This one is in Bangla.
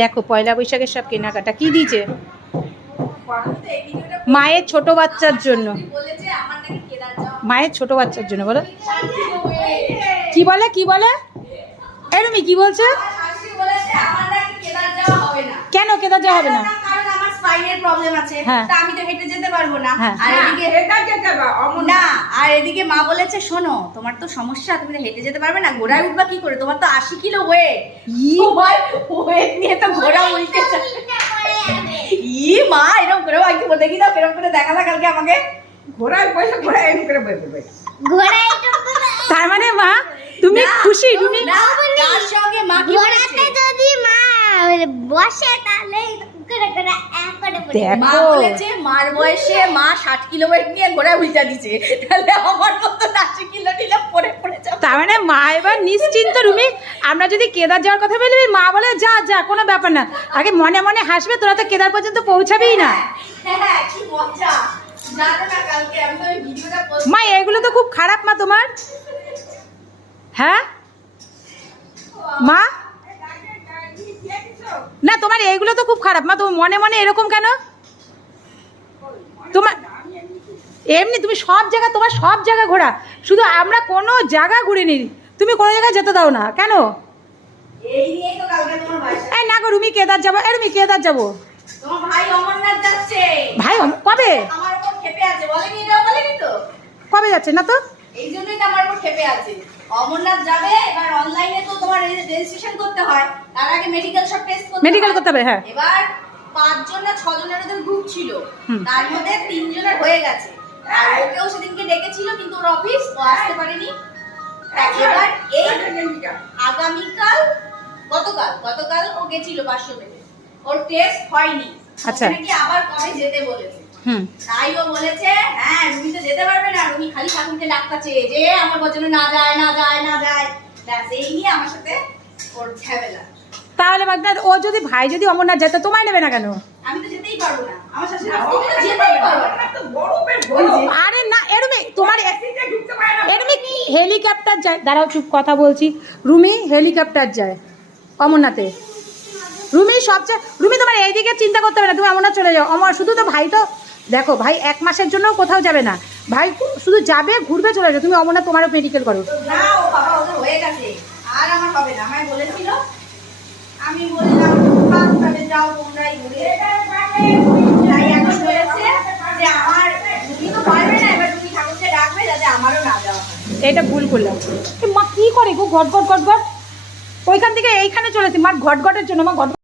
দেখো পয়লা বৈশাখের সব কেনাকাটা কি দিয়েছে মায়ের ছোট বাচ্চার জন্য। মায়ের ছোট বাচ্চার জন্য বলো কি বলে কি বলে এরমি কি বলছে? কেন কেদার যাওয়া হবে না? স্পাইনের প্রবলেম আছে, তা আমি তো হেঁটে যেতে পারবো না। আর এদিকে মা বলেছে শোনো তোমার তো সমস্যা, তুমি তো হেঁটে যেতে পারবে না, ঘোড়ায় উঠবা কি করে, তোমার তো 80 কিলো ওয়েট। ওয়েট নিয়ে তো ঘোড়া উল্টে মা এরকম করে দেখি না, এরকম করে দেখালা কালকে আমাকে ঘোড়ায় বসে ঘোড়ায় এরকম করে ঘোড়ায়। তার মানে মা তুমি খুশি? তুমি তার সঙ্গে মা কি বলেছে, যদি মা বসে তাহলে মা বলেছে মার বয়সে মা 60 কিলো ওয়েট নিয়ে ঘোড়ায় উল্টা দিছে, তাহলে আমার মতো 80 কিলো নিলে পড়ে যাবে। তার মানে মা এবার নিশ্চিন্ত। রুমি আমরা যদি কেদার যাওয়ার কথা বলি মা বলে যা যা কোনো ব্যাপার না, আগে মনে মনে হাসবে, তোরা তো কেদার পর্যন্ত পৌঁছাবেই না। হ্যাঁ কি মজা, জানো না কালকে আমি তো ভিডিওটা মা এগুলো তো খুব খারাপ মা তোমার। হ্যাঁ মা না তোমার এইগুলো তো খুব খারাপ মা, তুমি মনে মনে এরকম কেন? তোমার এমনি তুমি সব জায়গা, তোমার সব জায়গা ঘোরা, শুধু আমরা কোনো জায়গা ঘুরিনি, তুমি কোনো জায়গায় যেতে দাও না কেন? এই না গো রুমি কেদার যাবো, রুমি কেদার যাবো। তোমার ভাই অমরনাথ যাচ্ছে। ভাই কবে? আমার উপর ক্ষেপে আছে, বলেনি এটাও বলেনি তো। কবে যাচ্ছে না তো? এই জন্যই তো আমার উপর ক্ষেপে আছে। অমরনাথ যাবে, এবার অনলাইনে তো তোমার রেজিস্ট্রেশন করতে হয়, তার আগে মেডিকেল সব টেস্ট করতে হয়। মেডিকেল করতে হবে হ্যাঁ। এবার 5 জন না 6 জনের ওদের গ্রুপ ছিল, তার মধ্যে 3 জনের হয়ে গেছে, আর ওকেও সেদিনকে ডেকেছিল কিন্তু ওর অফিস ও আসতে পারেনি। এবার এই আগামীকাল গতকাল ও গেছিল 500 থেকে, ওর টেস্ট হয়নি। আচ্ছা নাকি আবার কবে যেতে বলেছে। তাই ও বলেছে হ্যাঁ রুমি তো যেতে পারবে না, রুমি খালি ঠাকুরকে ডাকতাছে যে আমার বচনে না যায় না যায় না যায়, ব্যাস এই নিয়ে আমার সাথে ওর ঝামেলা। তাহলে বাগদা ও যদি ভাই যদি অমরনাথ যেত তোমায় নেবে না কেন? আমি তো যেতেই পারবো না, আমার শাশুড়ি যেতেই পারবো না, তো বড় পেট বড়। আরে না এরমি তোমার এরমি হেলিকপ্টার যায়, দাঁড়াও চুপ কথা বলছি। রুমি হেলিকপ্টার যায় অমরনাথে। রুমি সবচেয়ে রুমি তোমার এইদিকে চিন্তা করতে হবে না, তুমি অমরনাথ চলে যাও। অমর শুধু তো ভাই তো দেখো ভাই 1 মাসের জন্য কোথাও যাবে না, ভাই শুধু যাবে ঘুরবে চলে যাবে। তুমি অমরনাথ তোমারও মেডিকেল করো না, ও বাবা ওদের হয়ে গেছে, আর আমার হবে না। আমায় বলেছিল, আমি বললাম তাহলে যাও তোমরাই ঘুরে। তাই এখন বলেছে যে আমার তুমি তো পারবে না, এবার তুমি ঠাকুরকে ডাকবে যাতে আমারও না যাওয়া হয়। এটা ভুল করলাম। মা কি করে গো ঘট ঘট ঘট ঘট, ওইখান থেকে এইখানে চলেছি মার ঘট ঘটের জন্য। মা ঘট